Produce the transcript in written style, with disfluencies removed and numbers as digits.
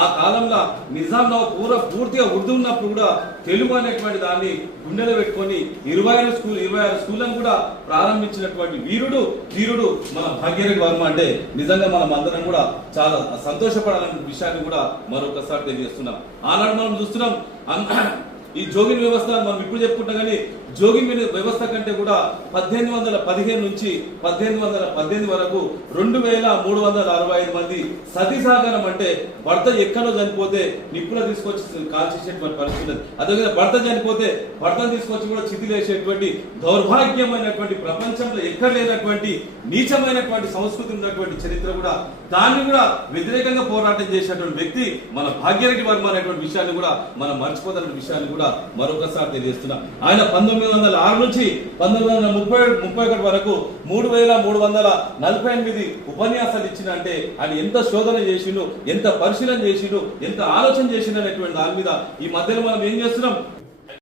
ఆ కాలంలో నిజాంలో పూర్తిగా ఉర్దూ ఉన్నప్పుడు కూడా తెలుగు అనేటువంటి దాన్ని గుండెలో పెట్టుకొని 26 స్కూళ్ళను కూడా ప్రారంభించినటువంటి వీరుడు మన భాగ్యరెడ్డి వర్మ. అంటే నిజంగా మనం అందరం కూడా చాలా సంతోషపడాలనే విషయాన్ని కూడా మరొకసారి తెలియజేస్తున్నాం. ఆనాడు మనం చూస్తున్నాం ఈ జోగిన్ వ్యవస్థ మనం ఇప్పుడు చెప్పుకుంటాం, కానీ జోగిన్ వ్యవస్థ కంటే కూడా 1815 నుంచి 1818 వరకు 2365 మంది సతీ సహగమనం, అంటే భర్త ఎక్కడో చనిపోతే నిప్పులో తీసుకొచ్చి కాల్చేసేటువంటి పరిస్థితి. అదేవిధంగా భర్త చనిపోతే భర్తను తీసుకొచ్చి కూడా చితిలేసేటువంటి దౌర్భాగ్యమైనటువంటి, ప్రపంచంలో ఎక్కడ లేనటువంటి నీచమైనటువంటి సంస్కృతి ఉన్నటువంటి చరిత్ర కూడా, దాన్ని కూడా వ్యతిరేకంగా పోరాటం చేసినటువంటి వ్యక్తి మన భాగ్యరెడ్డి వర్మ అనేటువంటి విషయాన్ని కూడా మనం మర్చిపోతున్న విషయాన్ని కూడా మరొకసారి తెలియజేస్తున్నాం. ఆయన 1906 నుంచి 1931 వరకు 3348 ఉపన్యాసాలు ఇచ్చిన, అంటే ఆయన ఎంత శోధన చేసిండు, ఎంత పరిశీలన చేసిండు, ఎంత ఆలోచన చేసిండు అనేటువంటి దాని మీద ఈ మధ్యలో మనం ఏం చేస్తున్నాం,